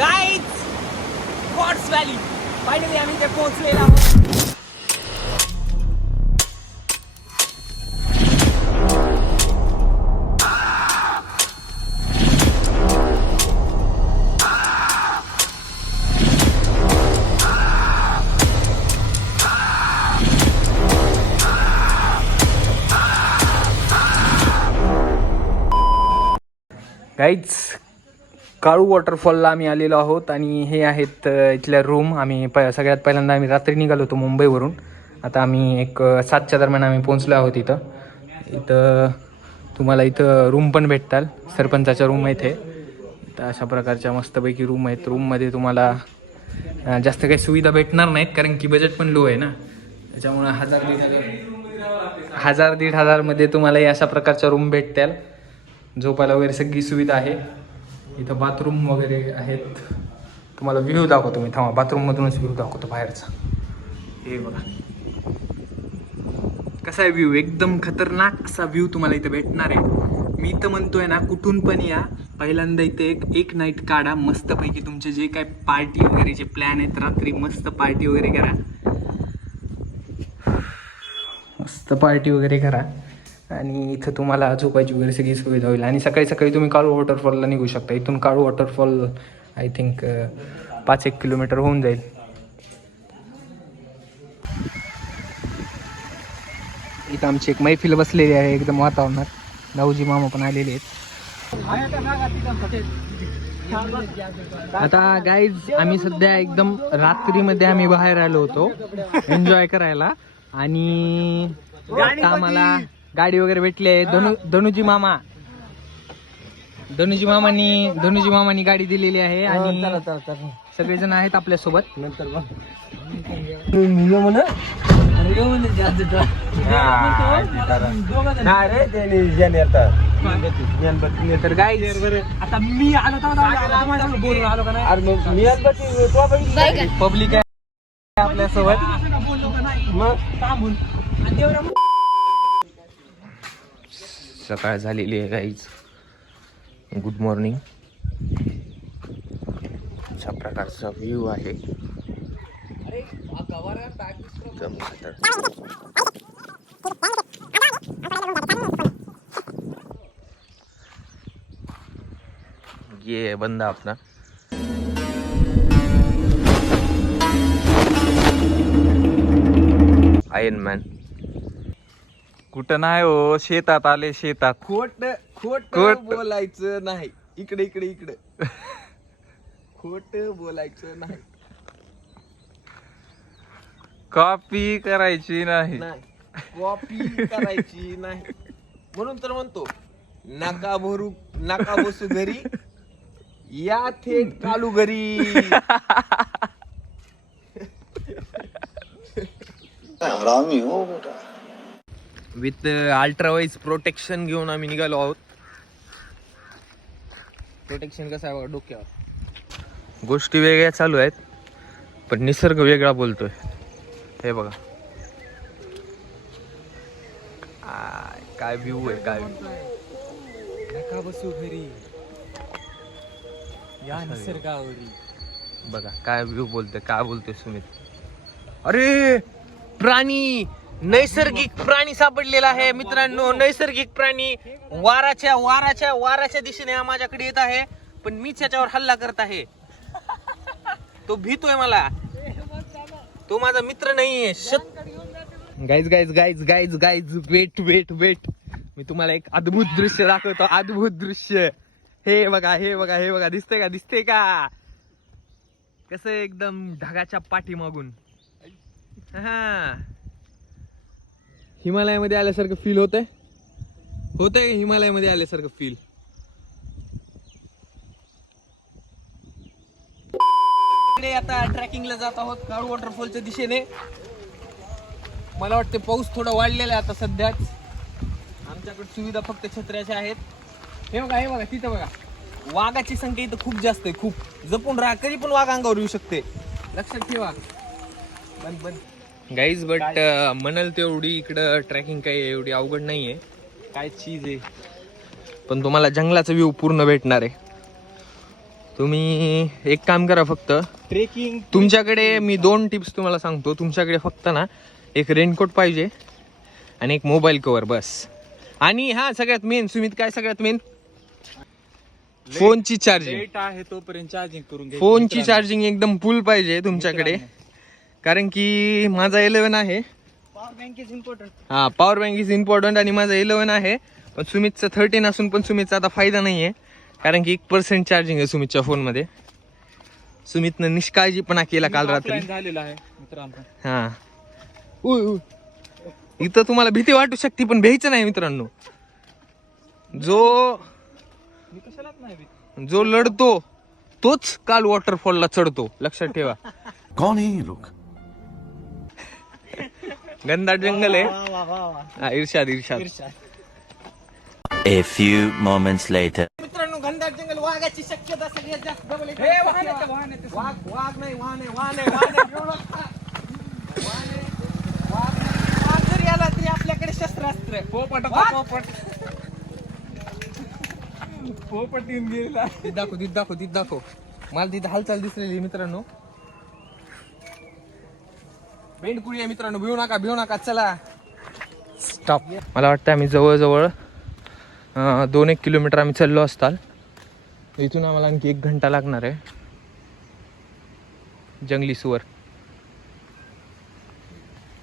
Guys God's valley finally आम्ही ते पोहोचलेलो आहोत गाईज काळू वॉटरफॉलला आम्ही आलेलो आहोत आणि हे आहेत इथल्या रूम आम्ही प सगळ्यात पहिल्यांदा आम्ही रात्री निघालो होतो मुंबईवरून. आता आम्ही एक सातच्या दरम्यान आम्ही पोहोचलो आहोत इथं. इथं तुम्हाला इथं रूम पण भेटताल सरपंचाच्या रूम आहेत हे. तर अशा प्रकारच्या मस्तपैकी रूम आहेत. रूममध्ये तुम्हाला जास्त काही सुविधा भेटणार नाहीत कारण की बजेट पण लो आहे ना. त्याच्यामुळं हजार दीड हजार हजार दीड हजारमध्ये तुम्हाला अशा प्रकारच्या रूम भेटतील. झोपायला वगैरे सगळी सुविधा आहे. इथं बाथरूम वगैरे आहेत. तुम्हाला व्ह्यू दाखवतो मी. थांबा बाथरूममधूनच व्ह्यू दाखवतो बाहेरचा. हे बघा. कसा आहे व्ह्यू एकदम खतरनाक असा व्ह्यू तुम्हाला इथं भेटणार आहे. मी तर म्हणतोय ना कुठून पण या. पहिल्यांदा इथे एक एक नाईट काढा. मस्तपैकी तुमचे जे काय पार्टी वगैरे जे प्लॅन आहेत रात्री मस्त पार्टी वगैरे करा. मस्त पार्टी वगैरे करा. आणि इथं तुम्हाला झोपायची वगैरे सगळी सुविधा होईल. आणि सकाळी सकाळी तुम्ही काळू वॉटरफॉलला निघू शकता. इथून काळू वॉटरफॉल आय थिंक पाच एक किलोमीटर होऊन जाईल. इथं आमची एक मैफिल बसलेली आहे एकदम वातावरणात. भाऊजी मामा पण आलेले आहेत. आता गाईज आम्ही सध्या एकदम रात्रीमध्ये आम्ही बाहेर आलो होतो. एन्जॉय करायला. आणि आता आम्हाला गाडी वगैरे भेटली आहे. धनु धनुजी मामा. धनुजी मामानी धनुजी मामानी गाडी दिलेली आहे आणि सगळेजण आहेत आपल्यासोबत तर गाईज आता मी आलो तर बोलून आलो का नाही? पब्लिक आहे आपल्यासोबत बोललो का नाही? मग? थांबून आणि देवरा सकाळ झालेली आहे गाईज गुड मॉर्निंग अशा प्रकारचा व्ह्यू आहे. एकदम ये बंदा आपला आयन मॅन कुठं नाही हो शेतात आले शेतात. खोट खोट खोट. बोलायचं नाही. इकडे इकडे इकडे. खोट बोलायचं नाही. कॉपी करायची नाही. नाही. कॉपी करायची नाही. म्हणून तर म्हणतो नाका भरू नाका बसू घरी. या थेट कालू घरी. विथ अल्ट्रावाईज प्रोटेक्शन घेऊन आम्ही निघालो आहोत. प्रोटेक्शन कसं आहे बघा डोक्यावर. गोष्टी वेगळ्या चालू आहेत पण निसर्ग वेगळा बोलतोय. हे बघा. काय- काय व्ह्यू आहे काय नका बसू घरी. या निसर्गावरी. बघा काय व्ह्यू बोलतोय काय बोलतोय सुमित. अरे प्राणी! नैसर्गिक प्राणी सापडलेला आहे. मित्रांनो नैसर्गिक प्राणी वाराच्या वाराच्या वाराच्या दिशेने हा माझ्याकडे येत आहे. पण मीच याच्यावर हल्ला करत आहे. तो भीतोय मला. तो माझा मित्र नाहीये. शत guys guys guys guys guys wait wait wait मी तुम्हाला एक अद्भुत दृश्य दाखवतो. अद्भुत दृश्य. हे बघा हे बघा हे बघा. दिसतंय का? दिसतंय का? कसं एकदम ढगाच्या पाठीमागून. हा. हिमालयामध्ये आल्यासारखं फील होतंय? होतंय हिमालयामध्ये आल्यासारखं फील इकडे आता ट्रॅकिंगला जात आहोत. काळू वॉटरफॉलच्या दिशेने. मला वाटते पाऊस थोडा वाढलेला आहे आता सध्याच. आमच्याकडे सुविधा फक्त छत्र्याच्या आहेत. हे बघा हे बघा तिथं बघा. वाघाची संख्या इथं खूप जास्त आहे खूप. जपून राहा कधी पण वाघ अंगावर येऊ शकते. लक्षात ठेवा. बंद बंद. गाईज बट म्हणाल तेवढी इकडं ट्रॅकिंग काही एवढी अवघड नाहीये. काय चीज आहे? पण तुम्हाला जंगलाचा व्ह्यू पूर्ण भेटणार आहे. तुम्ही एक काम करा फक्त. ट्रेकिंग तुमच्याकडे मी दोन टिप्स तुम्हाला सांगतो. तुमच्याकडे फक्त ना एक रेनकोट पाहिजे आणि एक मोबाईल कवर बस. आणि हा सगळ्यात मेन सुमित काय सगळ्यात मेन फोनची चार्जिंग आहे तोपर्यंत चार्जिंग करून फोनची चार्जिंग एकदम फुल पाहिजे तुमच्याकडे. कारण की माझा इलेव्हन आहे. पॉवर बँक इज इम्पॉर्टंट हा पॉवर बँक इज इम्पॉर्टंट आणि माझा इलेव्हन आहे. पण सुमितचं थर्टीन असून पण सुमितचा आता फायदा नाही आहे कारण की एक पर्सेंट चार्जिंग आहे सुमितच्या फोनमध्ये सुमितनं निष्काळजीपणा केला काल रात्री. झालेला आहे मित्रांनो. हा. उय, उय. इथं तुम्हाला भीती वाटू शकते पण भ्यायचं नाही मित्रांनो. जो मी कशालाच नाही भीत. जो लढतो तोच काल वॉटरफॉलला चढतो. लक्षात ठेवा. कौन है ये लोग? गंदा जंगल आहे हा, Irshad इर्षाद A few moments later. मित्रांनो घनदाट जंगल वाघाची शक्यता सगळ्यात जास्त double आहे. वाघ वाघ नाही आहे वाहन आहे भिऊ नका. वाहन आहे, वाघ नाही. वाघ जरी आला तरी आपल्याकडे शस्त्रास्त्र आहे. वाघ. पोपट येऊन गेला दाखव तिथं दाखव तिथं दाखव मला तिथं हालचाल दिसलेली मित्रांनो बेंडकुळी आहे मित्रांनो भिवू नका भिवू नका चला. स्टॉप मला वाटतं आम्ही जवळजवळ दोन एक किलोमीटर आम्ही चाललो असताल. इथून आम्हाला आणखी एक घंटा लागणार आहे. जंगली सुवर.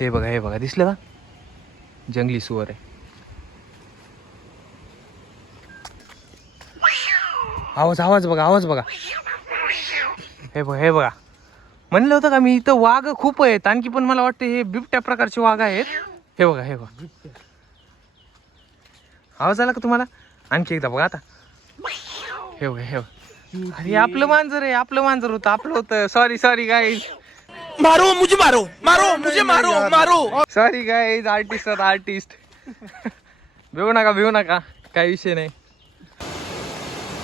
हे बघा हे बघा दिसलं का? जंगली सुवर आहे. आवाज आवाज बघा आवाज बघा. हे बघा हे बघा. म्हणलं होतं का मी इथं वाघ खूप आहेत. आणखी पण मला वाटतं हे बिबट्या प्रकारचे वाघ आहेत. हे बघा हे बघा. आवाज आला का तुम्हाला? आणखी एकदा बघा आता. हे बघा हे बघा. अरे आपलं मांजर आहे आपलं मांजर होतं आपलं होतं. सॉरी सॉरी गाईज मारो मुझे मारो मारो मुझे मारो मारो. सॉरी गाईज आर्टिस्ट आर्टिस्ट भिवू नका भिवू नका. काही विषय नाही.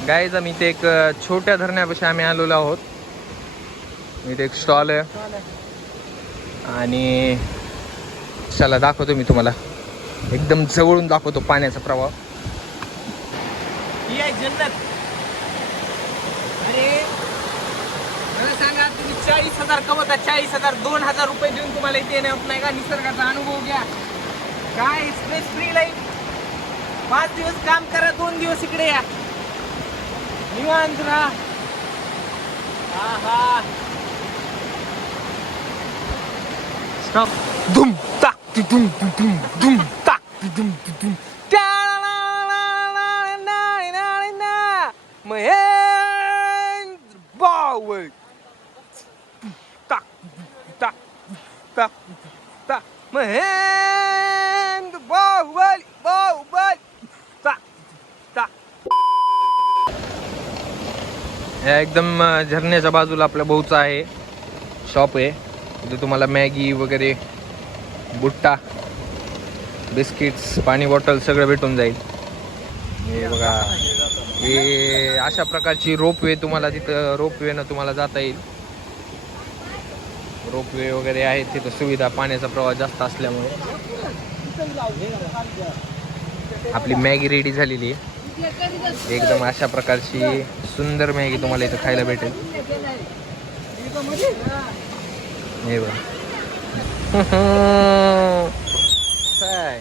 गाईज आम्ही ते एक छोट्या धरण्यापाशी आम्ही आलेलो आहोत. इथे एक स्टॉल आहे. आणि चला दाखवतो मी तुम्हाला. एकदम जवळून दाखवतो पाण्याचा प्रवाह. ही आहे जन्नत. अरे मला सांगा तुम्ही चाळीस हजार कमवता चाळीस हजार दोन हजार रुपये देऊन तुम्हाला इथे येणं नाही का? निसर्गाचा अनुभव घ्या. काय स्ट्रेस फ्री लाईफ पाच दिवस काम करा दोन दिवस इकडे या. निवांत राहा. हा हा दुम ताक ती दुम ती दुम दुम ताक ती दुम ती दुम. महेंद्र बावळ ताक ताक ताक ताक. महेंद्र बाहुबल बाहुबल ताक ताक. या एकदम झरण्याच्या बाजूला आपल्या भाऊचा आहे. शॉप आहे. तिथे तुम्हाला मॅगी वगैरे बुट्टा बिस्किट्स पाणी बॉटल सगळं भेटून जाईल. हे बघा. हे अशा प्रकारची रोपवे तुम्हाला तिथं रोपवेनं तुम्हाला जाता येईल. रोपवे वगैरे आहेत तिथं सुविधा पाण्याचा प्रवाह जास्त असल्यामुळे. आपली मॅगी रेडी झालेली आहे. एकदम अशा प्रकारची सुंदर मॅगी तुम्हाला इथं खायला भेटेल. हे बघा. काय?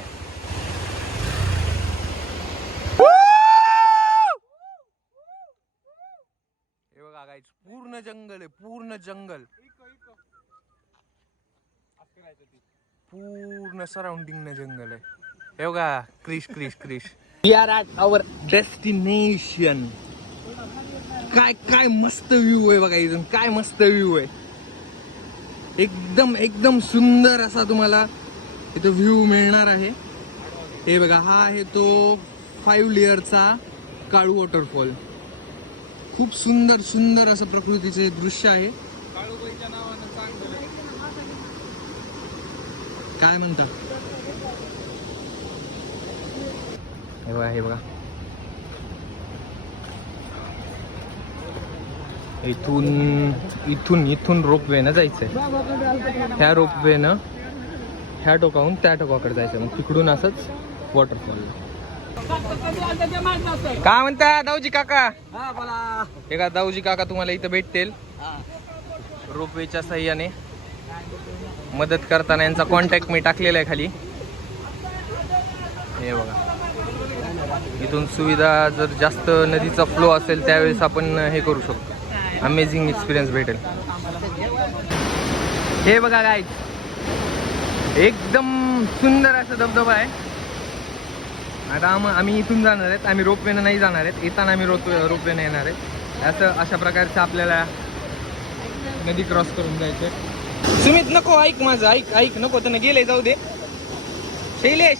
हे बघा गाईच पूर्ण जंगल आहे पूर्ण जंगल. पूर्ण सराउंडिंग न जंगल आहे. हे बघा Krish Krish Krish. We are at our destination काय काय मस्त व्ह्यू आहे बघा इथून. काय मस्त व्ह्यू आहे. एकदम एकदम सुंदर असा तुम्हाला इथं व्ह्यू मिळणार आहे. हे बघा हा आहे तो फाईव्ह लेअरचा काळू वॉटरफॉल खूप सुंदर सुंदर असं प्रकृतीचे दृश्य आहे. काय म्हणतात हे बघा हे बघा. इथून इथून इथून रोपवेनं जायचंय. ह्या रोपवेनं ह्या टोकाहून त्या टोकाकडे जायचं मग तिकडून असंच वॉटरफॉल काय म्हणता दाऊजी काका? हा बोला. का दाऊजी काका तुम्हाला इथं भेटतील? रोपवेच्या सहाय्याने मदत करताना यांचा कॉन्टॅक्ट मी टाकलेला आहे खाली. हे बघा. इथून सुविधा जर जास्त नदीचा फ्लो असेल त्यावेळेस आपण हे करू शकतो. अमेझिंग एक्सपिरियन्स भेटेल. हे बघा काय एकदम सुंदर असा धबधबा आहे. आता आम आम्ही इथून जाणार आहेत. आम्ही रोपवेनं नाही जाणार आहेत. येताना आम्ही रोप रोपवेनं येणार आहेत. असं अशा प्रकारचं आपल्याला नदी क्रॉस करून जायचं सुमित नको ऐक माझं ऐक ऐक नको त्यांना गेले जाऊ दे. शैलेश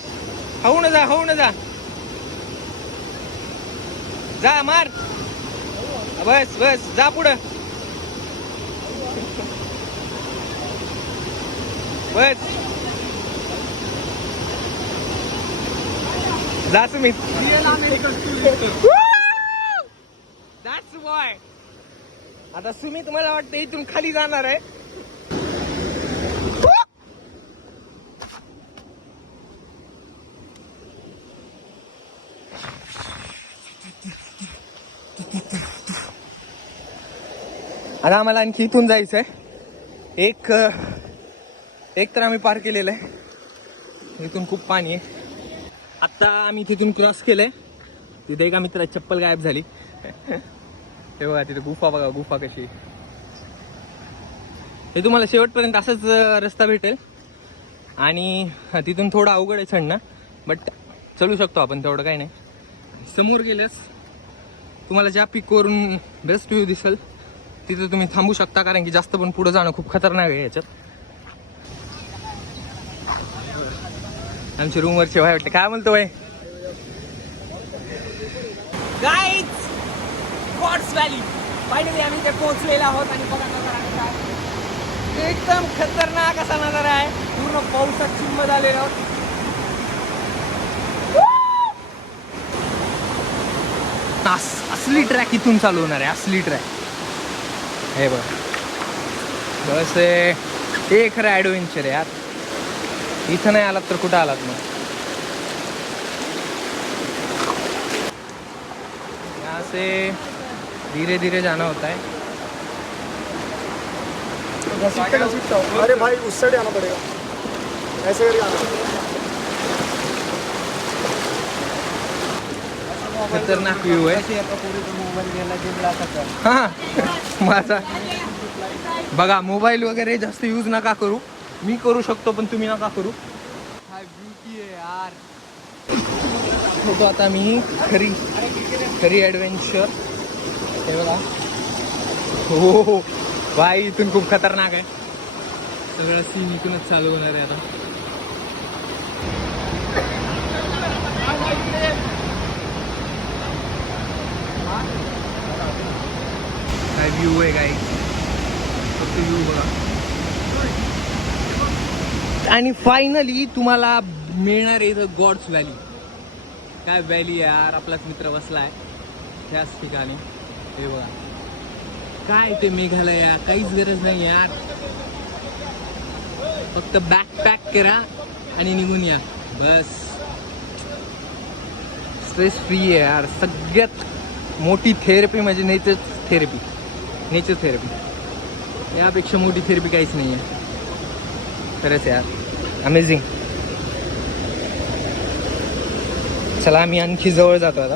हो न जा हो न जा. जा मार. बस बस जा पुढं. बस. जा तुम्ही आता सुमित मला वाटतं इथून खाली जाणार आहे. आता आम्हाला आणखी इथून जायचं आहे एक एक तर आम्ही पार केलेलं आहे. इथून खूप पाणी आहे. आत्ता आम्ही तिथून क्रॉस केलंय. तिथे एका मित्रा चप्पल गायब झाली. हे बघा तिथे गुफा बघा गुफा कशी. हे तुम्हाला शेवटपर्यंत असाच रस्ता भेटेल. आणि तिथून थोडं अवघड आहे चढणं. बट चलू शकतो आपण तेवढं काही नाही. समोर गेल्यास तुम्हाला ज्या पिकवरून बेस्ट व्ह्यू दिसेल तिथे तुम्ही थांबू शकता कारण की जास्त पण पुढे जाणं खूप खतरनाक आहे याच्यात. आमच्या रूमवरचे भाई वाटते. काय म्हणतो भाई? गाईज गॉड्स व्हॅली फायनली आम्ही ते पोहोचलेलो आहोत आणि बघा नजारा. एकदम खतरनाक असा नजारा आहे. पूर्ण पावसात चिंब झालेलो. आहोत अस- असली ट्रॅक इथून चालू होणार आहे असली ट्रॅक हे बघ. बस हे खरं ॲडव्हेंचर यार. इथं नाही आलात तर कुठं आलात मग? यहाँ से धीरे धीरे जाना होता है अरे भाई उस साइड आना पड़ेगा। ऐसे करके आना। पड़ेगा खतरनाक व्ह्यू आहे. हा. माझा. बघा मोबाईल वगैरे जास्त यूज नका करू. मी करू शकतो पण तुम्ही नका करू. होतो आता मी खरी खरी ॲडव्हेंचर हे बघा. हो हो बाई इथून खूप खतरनाक आहे. सगळं सीन इथूनच चालू होणार आहे आता. व्ह्यू आहे काय फक्त व्ह्यू बघा. आणि फायनली तुम्हाला मिळणार आहे इथं गॉड्स व्हॅली काय व्हॅली यार? आपलाच मित्र बसला आहे त्याच ठिकाणी. हे बघा. काय ते मेघालय? काहीच गरज नाही यार. फक्त बॅक पॅक करा आणि निघून या. बस. स्ट्रेस फ्री आहे यार. सगळ्यात मोठी थेरपी म्हणजे नेचर थेरपी नेचर थेरपी यापेक्षा मोठी थेरपी काहीच नाही आहे खरंच यार। अमेझिंग चला आम्ही आणखी जवळ जातो आता.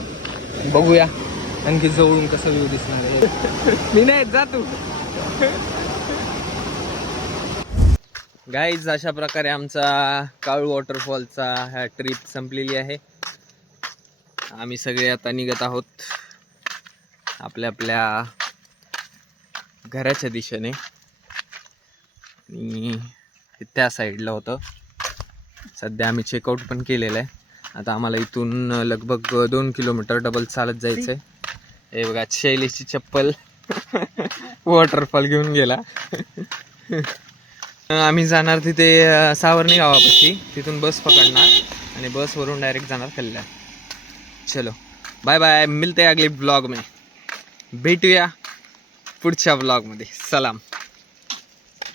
बघूया. आणखी जवळून कसं व्ह्यू दिसणार मी नाही जा तू. गाईज अशा प्रकारे आमचा काळू वॉटरफॉलचा ह्या ट्रिप संपलेली आहे. आम्ही सगळे आता निघत आहोत. आपल्या आपल्या घराच्या दिशेने. आणि त्या साईडला होतं. सध्या आम्ही चेकआउट पण केलेलं आहे. आता आम्हाला इथून लगभग दोन किलोमीटर डबल चालत जायचं आहे हे बघा शैलीची चप्पल. वॉटरफॉल घेऊन गेला. आम्ही जाणार तिथे सावरणी गावापाशी. तिथून बस पकडणार. आणि बसवरून डायरेक्ट जाणार कल्याण. चलो. बाय बाय मिलते अगले ब्लॉग में. भेटूया. पुढच्या ब्लॉगमध्ये सलाम.